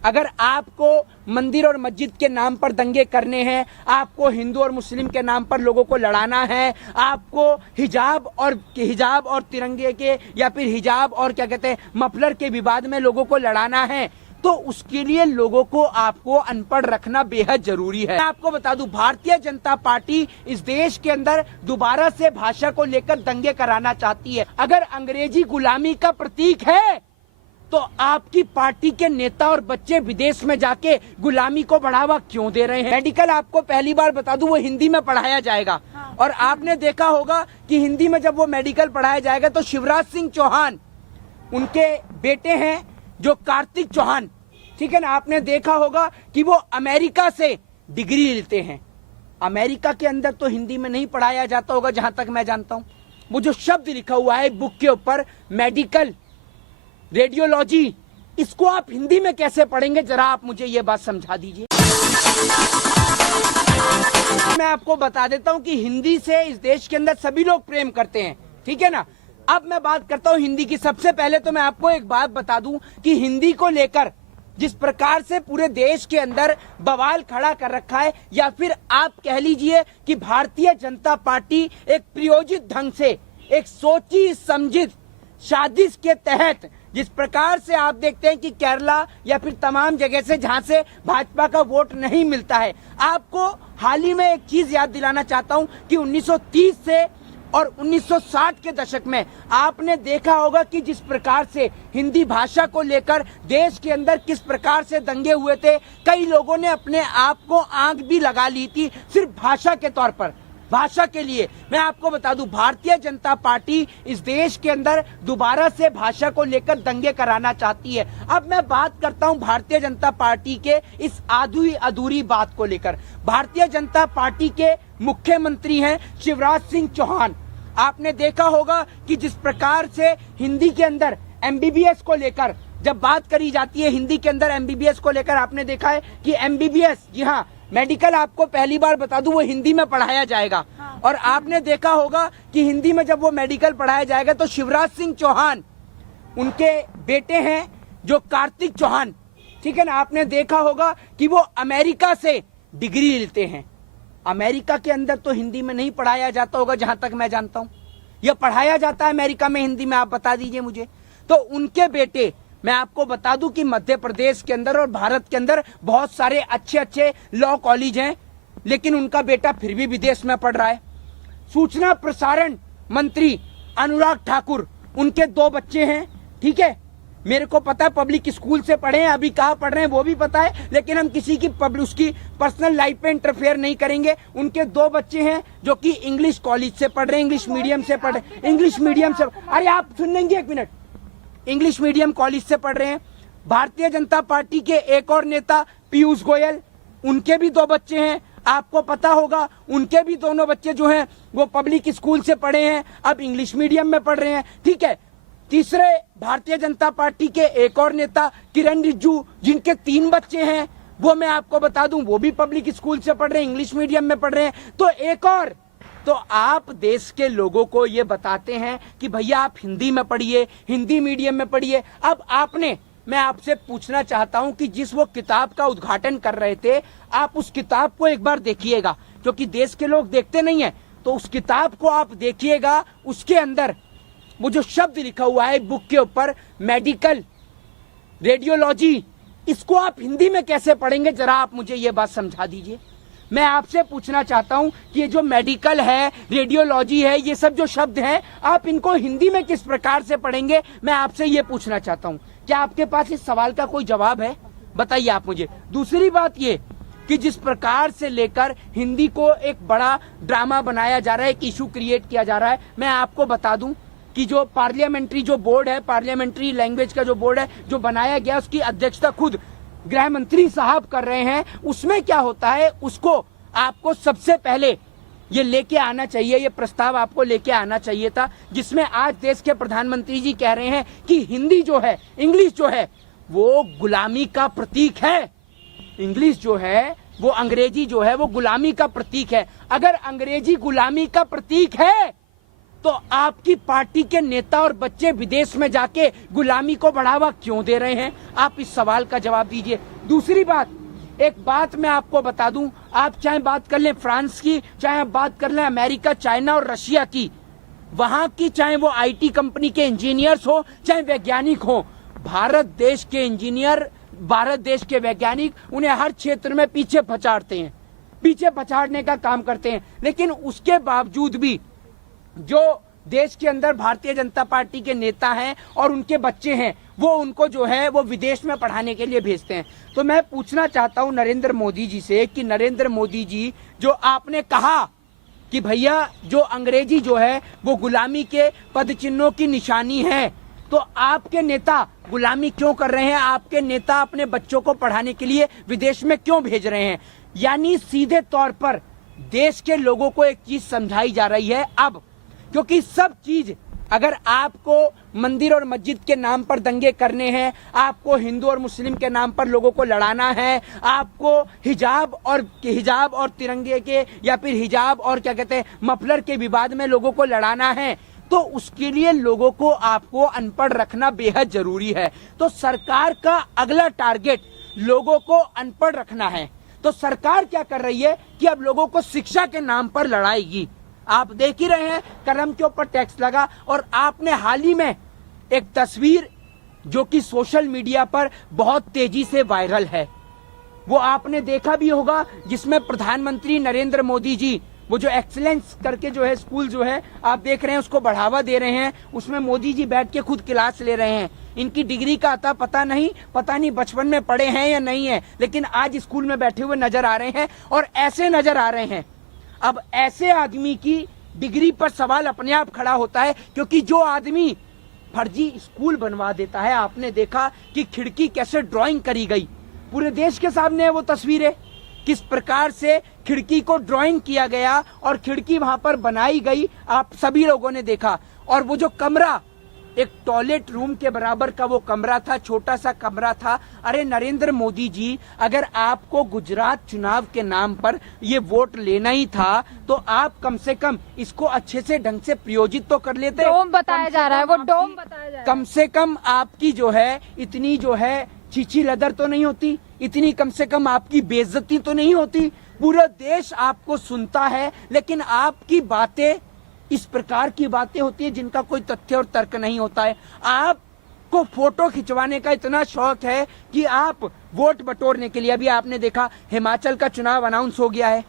अगर आपको मंदिर और मस्जिद के नाम पर दंगे करने हैं, आपको हिंदू और मुस्लिम के नाम पर लोगों को लड़ाना है, आपको हिजाब और तिरंगे के या फिर हिजाब और क्या कहते हैं मफलर के विवाद में लोगों को लड़ाना है, तो उसके लिए लोगों को आपको अनपढ़ रखना बेहद जरूरी है। मैं आपको बता दूं, भारतीय जनता पार्टी इस देश के अंदर दोबारा से भाषा को लेकर दंगे कराना चाहती है। अगर अंग्रेजी गुलामी का प्रतीक है तो आपकी पार्टी के नेता और बच्चे विदेश में जाके गुलामी को बढ़ावा क्यों दे रहे हैं? मेडिकल आपको पहली बार बता दूं वो हिंदी में पढ़ाया जाएगा। और आपने देखा होगा कि हिंदी में जब वो मेडिकल पढ़ाया जाएगा तो शिवराज सिंह चौहान उनके बेटे हैं जो कार्तिक चौहान, ठीक है ना, आपने देखा होगा कि वो अमेरिका से डिग्री लेते हैं। अमेरिका के अंदर तो हिंदी में नहीं पढ़ाया जाता होगा जहां तक मैं जानता हूं। वो जो शब्द लिखा हुआ है बुक के ऊपर मेडिकल रेडियोलॉजी, इसको आप हिंदी में कैसे पढ़ेंगे? जरा आप मुझे ये बात समझा दीजिए। मैं आपको बता देता हूं कि हिंदी से इस देश के अंदर सभी लोग प्रेम करते हैं, ठीक है ना। अब मैं बात करता हूं हिंदी की। सबसे पहले तो मैं आपको एक बात बता दूं कि हिंदी को लेकर जिस प्रकार से पूरे देश के अंदर बवाल खड़ा कर रखा है, या फिर आप कह लीजिए कि भारतीय जनता पार्टी एक प्रयोजित ढंग से, एक सोची समझित साजिश के तहत जिस प्रकार से आप देखते हैं कि केरला या फिर तमाम जगह से जहां से भाजपा का वोट नहीं मिलता है, आपको हाल ही में एक चीज याद दिलाना चाहता हूं कि 1930 से और 1960 के दशक में आपने देखा होगा कि जिस प्रकार से हिंदी भाषा को लेकर देश के अंदर किस प्रकार से दंगे हुए थे। कई लोगों ने अपने आप को आंख भी लगा ली थी सिर्फ भाषा के तौर पर, भाषा के लिए। मैं आपको बता दूं, भारतीय जनता पार्टी इस देश के अंदर दोबारा से भाषा को लेकर दंगे कराना चाहती है। अब मैं बात करता हूं भारतीय जनता पार्टी के इस आधी अधूरी बात को लेकर। भारतीय जनता पार्टी के मुख्यमंत्री हैं शिवराज सिंह चौहान। आपने देखा होगा कि जिस प्रकार से हिंदी के अंदर एमबीबीएस को लेकर जब बात करी जाती है, हिंदी के अंदर एमबीबीएस को लेकर आपने देखा है कि एमबीबीएस, जी हाँ, मेडिकल आपको पहली बार बता दूं वो हिंदी में पढ़ाया जाएगा। और आपने देखा होगा कि हिंदी में जब वो मेडिकल पढ़ाया जाएगा तो शिवराज सिंह चौहान उनके बेटे हैं जो कार्तिक चौहान, ठीक है ना, आपने देखा होगा कि वो अमेरिका से डिग्री लेते हैं। अमेरिका के अंदर तो हिंदी में नहीं पढ़ाया जाता होगा जहां तक मैं जानता हूं, या पढ़ाया जाता है अमेरिका में हिंदी में? आप बता दीजिए मुझे। तो उनके बेटे, मैं आपको बता दूं कि मध्य प्रदेश के अंदर और भारत के अंदर बहुत सारे अच्छे अच्छे लॉ कॉलेज हैं, लेकिन उनका बेटा फिर भी विदेश में पढ़ रहा है। सूचना प्रसारण मंत्री अनुराग ठाकुर, उनके 2 बच्चे हैं, ठीक है। मेरे को पता है पब्लिक स्कूल से पढ़े हैं, अभी कहाँ पढ़ रहे हैं वो भी पता है, लेकिन हम किसी की उसकी पर्सनल लाइफ पे इंटरफेयर नहीं करेंगे। उनके 2 बच्चे हैं जो कि इंग्लिश कॉलेज से पढ़ रहे हैं, इंग्लिश मीडियम से पढ़ रहे हैं, इंग्लिश मीडियम से। अरे आप सुन लेंगे एक मिनट, इंग्लिश मीडियम कॉलेज से पढ़ रहे हैं। भारतीय जनता पार्टी के एक और नेता पीयूष गोयल, उनके भी 2 बच्चे हैं, आपको पता होगा। उनके भी दोनों बच्चे जो हैं वो पब्लिक स्कूल से पढ़े हैं, अब इंग्लिश मीडियम में पढ़ रहे हैं, ठीक है। तीसरे भारतीय जनता पार्टी के एक और नेता किरण रिजिजू, जिनके 3 बच्चे हैं, वो मैं आपको बता दूं वो भी पब्लिक स्कूल से पढ़ रहे हैं, इंग्लिश मीडियम में पढ़ रहे हैं। तो एक और, तो आप देश के लोगों को ये बताते हैं कि भैया आप हिंदी में पढ़िए, हिंदी मीडियम में पढ़िए। अब मैं आपसे पूछना चाहता हूं कि जिस वो किताब का उद्घाटन कर रहे थे, आप उस किताब को एक बार देखिएगा, क्योंकि देश के लोग देखते नहीं है, तो उस किताब को आप देखिएगा। उसके अंदर वो जो शब्द लिखा हुआ है बुक के ऊपर मेडिकल रेडियोलॉजी, इसको आप हिंदी में कैसे पढ़ेंगे? जरा आप मुझे ये बात समझा दीजिए। मैं आपसे पूछना चाहता हूं कि ये जो मेडिकल है, रेडियोलॉजी है, ये सब जो शब्द हैं, आप इनको हिंदी में किस प्रकार से पढ़ेंगे? मैं आपसे ये पूछना चाहता हूं। क्या आपके पास इस सवाल का कोई जवाब है? बताइए आप मुझे। दूसरी बात ये कि जिस प्रकार से लेकर हिंदी को एक बड़ा ड्रामा बनाया जा रहा है, एक इशू क्रिएट किया जा रहा है, मैं आपको बता दूं कि जो पार्लियामेंट्री जो बोर्ड है, पार्लियामेंट्री लैंग्वेज का जो बोर्ड है जो बनाया गया, उसकी अध्यक्षता खुद गृह मंत्री साहब कर रहे हैं। उसमें क्या होता है, उसको आपको सबसे पहले ये लेके आना चाहिए, ये प्रस्ताव आपको लेके आना चाहिए था, जिसमें आज देश के प्रधानमंत्री जी कह रहे हैं कि हिंदी जो है, इंग्लिश जो है, वो गुलामी का प्रतीक है। इंग्लिश जो है, वो अंग्रेजी जो है, वो गुलामी का प्रतीक है। अगर अंग्रेजी गुलामी का प्रतीक है तो आपकी पार्टी के नेता और बच्चे विदेश में जाके गुलामी को बढ़ावा क्यों दे रहे हैं? आप इस सवाल का जवाब दीजिए। दूसरी बात, एक बात मैं आपको बता दूं, आप चाहे बात कर लें फ्रांस की, चाहे आप बात कर लें अमेरिका, चाइना और रशिया की, वहां की, चाहे वो आईटी कंपनी के इंजीनियर्स हो, चाहे वैज्ञानिक हो, भारत देश के इंजीनियर, भारत देश के वैज्ञानिक उन्हें हर क्षेत्र में पीछे पछाड़ते हैं, पीछे पछाड़ने का काम करते हैं। लेकिन उसके बावजूद भी जो देश के अंदर भारतीय जनता पार्टी के नेता हैं और उनके बच्चे हैं, वो उनको जो है वो विदेश में पढ़ाने के लिए भेजते हैं। तो मैं पूछना चाहता हूं नरेंद्र मोदी जी से कि नरेंद्र मोदी जी, जो आपने कहा कि भैया जो अंग्रेजी जो है वो गुलामी के पद चिन्हों की निशानी है, तो आपके नेता गुलामी क्यों कर रहे हैं? आपके नेता अपने बच्चों को पढ़ाने के लिए विदेश में क्यों भेज रहे हैं? यानी सीधे तौर पर देश के लोगों को एक चीज समझाई जा रही है अब, क्योंकि सब चीज, अगर आपको मंदिर और मस्जिद के नाम पर दंगे करने हैं, आपको हिंदू और मुस्लिम के नाम पर लोगों को लड़ाना है, आपको हिजाब और तिरंगे के या फिर हिजाब और क्या कहते हैं मफलर के विवाद में लोगों को लड़ाना है, तो उसके लिए लोगों को आपको अनपढ़ रखना बेहद जरूरी है। तो सरकार का अगला टारगेट लोगों को अनपढ़ रखना है। तो सरकार क्या कर रही है कि अब लोगों को शिक्षा के नाम पर लड़ाएगी। आप देख ही रहे हैं कलम के ऊपर टैक्स लगा, और आपने हाल ही में एक तस्वीर जो कि सोशल मीडिया पर बहुत तेजी से वायरल है, वो आपने देखा भी होगा, जिसमें प्रधानमंत्री नरेंद्र मोदी जी वो जो एक्सीलेंस करके जो है स्कूल जो है आप देख रहे हैं उसको बढ़ावा दे रहे हैं, उसमें मोदी जी बैठ के खुद क्लास ले रहे हैं। इनकी डिग्री का आता पता नहीं बचपन में पढ़े हैं या नहीं है, लेकिन आज स्कूल में बैठे हुए नजर आ रहे हैं और ऐसे नजर आ रहे हैं। अब ऐसे आदमी की डिग्री पर सवाल अपने आप खड़ा होता है, क्योंकि जो आदमी फर्जी स्कूल बनवा देता है, आपने देखा कि खिड़की कैसे ड्राइंग करी गई, पूरे देश के सामने है वो तस्वीरें, किस प्रकार से खिड़की को ड्राइंग किया गया और खिड़की वहां पर बनाई गई, आप सभी लोगों ने देखा। और वो जो कमरा एक टॉयलेट रूम के बराबर का वो कमरा था, छोटा सा कमरा था। अरे नरेंद्र मोदी जी, अगर आपको गुजरात चुनाव के नाम पर ये वोट लेना ही था, तो आप कम से कम इसको अच्छे से ढंग से प्रयोजित तो कर लेते। डोम बताया जा रहा है, वो डोम बताया जा रहा है। कम से कम आपकी जो है इतनी जो है चीची लदर तो नहीं होती, इतनी कम से कम आपकी बेइज्जती तो नहीं होती। पूरा देश आपको सुनता है, लेकिन आपकी बातें इस प्रकार की बातें होती है जिनका कोई तथ्य और तर्क नहीं होता है। आपको फोटो खिंचवाने का इतना शौक है कि आप वोट बटोरने के लिए, अभी आपने देखा हिमाचल का चुनाव अनाउंस हो गया है,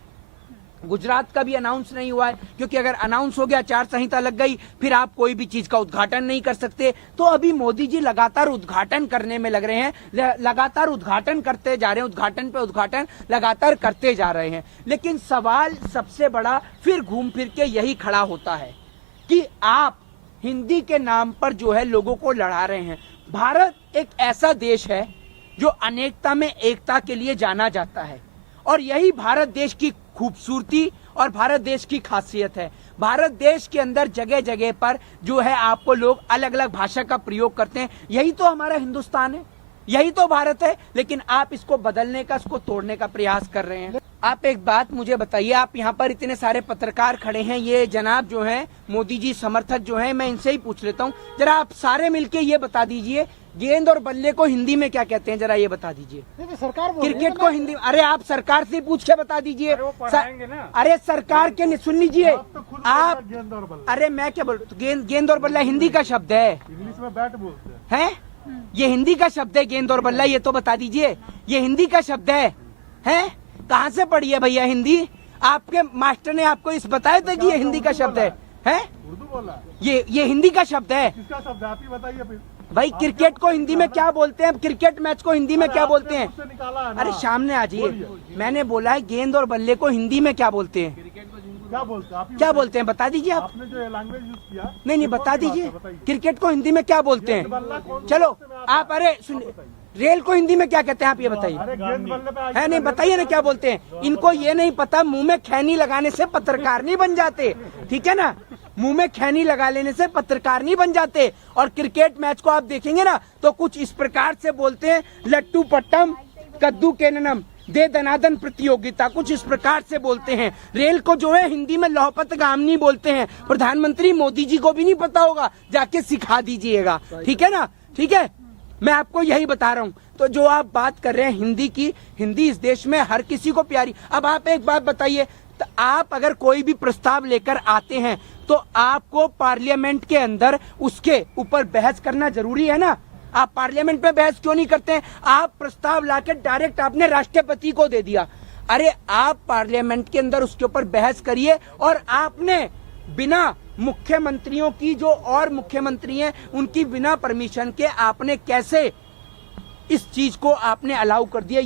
गुजरात का भी अनाउंस नहीं हुआ है, क्योंकि अगर अनाउंस हो गया, आचार संहिता लग गई, फिर आप कोई भी चीज का उद्घाटन नहीं कर सकते। तो अभी मोदी जी लगातार उद्घाटन करने में लग रहे हैं, लगातार उद्घाटन करते जा रहे हैं, उद्घाटन पे उद्घाटन लगातार करते जा रहे हैं। लेकिन सवाल सबसे बड़ा फिर घूम फिर के यही खड़ा होता है कि आप हिंदी के नाम पर जो है लोगों को लड़ा रहे हैं। भारत एक ऐसा देश है जो अनेकता में एकता के लिए जाना जाता है, और यही भारत देश की खूबसूरती और भारत देश की खासियत है। भारत देश के अंदर जगह जगह पर जो है आपको लोग अलग अलग भाषा का प्रयोग करते हैं, यही तो हमारा हिंदुस्तान है, यही तो भारत है। लेकिन आप इसको बदलने का, इसको तोड़ने का प्रयास कर रहे हैं। आप एक बात मुझे बताइए, आप यहाँ पर इतने सारे पत्रकार खड़े हैं, ये जनाब जो हैं मोदी जी समर्थक जो हैं, मैं इनसे ही पूछ लेता हूँ, जरा आप सारे मिलके ये बता दीजिए गेंद और बल्ले को हिंदी में क्या कहते हैं, जरा ये बता दीजिए। सरकार क्रिकेट को हिंदी, अरे आप सरकार से पूछ के बता दीजिए। अरे सरकार के सुन लीजिए आप, अरे मैं क्या बोल, गेंद और बल्ला हिंदी का शब्द है, इंग्लिश में बैट बोलते हैं, ये हिंदी का शब्द है गेंद और बल्ला, ये तो बता दीजिए, ये हिंदी का शब्द है? कहाँ से पढ़ी है भैया हिंदी? आपके मास्टर ने आपको इस बताया था कि ये हिंदी का शब्द है? उर्दू बोला, ये हिंदी का शब्द है? किसका शब्द है आप ही बताइए फिर। भाई क्रिकेट को हिंदी में क्या बोलते हैं? क्रिकेट मैच को हिंदी में क्या बोलते हैं? निकाला है ना। अरे सामने आ जाइए, मैंने बोला है गेंद और बल्ले को हिंदी में क्या बोलते हैं? क्या बोलते हैं आप? क्या बोलते हैं बता दीजिए आप। आपने जो लैंग्वेज यूज किया, नहीं बता दीजिए, क्रिकेट को हिंदी में क्या बोलते हैं? चलो आप, अरे सुन, रेल को हिंदी में क्या कहते हैं आप ये बताइए? अरे गेंद बल्ले पे है नहीं, बताइए ना क्या बोलते हैं। इनको ये नहीं पता, मुंह में खैनी लगाने से पत्रकार नहीं बन जाते, ठीक है ना, मुंह में खैनी लगा लेने से पत्रकार नहीं बन जाते। और क्रिकेट मैच को आप देखेंगे ना तो कुछ इस प्रकार से बोलते हैं, लट्टू पट्टम कद्दू केननम, दे दनादन प्रतियोगिता, कुछ इस प्रकार से बोलते हैं। रेल को जो है हिंदी में लौहपतगामनी बोलते हैं। प्रधानमंत्री मोदी जी को भी नहीं पता होगा, जाके सिखा दीजिएगा, ठीक है ना? ठीक है, मैं आपको यही बता रहा हूँ। तो जो आप बात कर रहे हैं हिंदी की, हिंदी इस देश में हर किसी को प्यारी। अब आप एक बात बताइए, तो आप अगर कोई भी प्रस्ताव लेकर आते हैं तो आपको पार्लियामेंट के अंदर उसके ऊपर बहस करना जरूरी है ना? आप पार्लियामेंट में बहस क्यों नहीं करते हैं? आप प्रस्ताव लाकर डायरेक्ट आपने राष्ट्रपति को दे दिया। अरे आप पार्लियामेंट के अंदर उसके ऊपर बहस करिए। और आपने बिना मुख्यमंत्रियों की, जो और मुख्यमंत्री हैं उनकी बिना परमिशन के आपने कैसे इस चीज को आपने अलाउ कर दिया?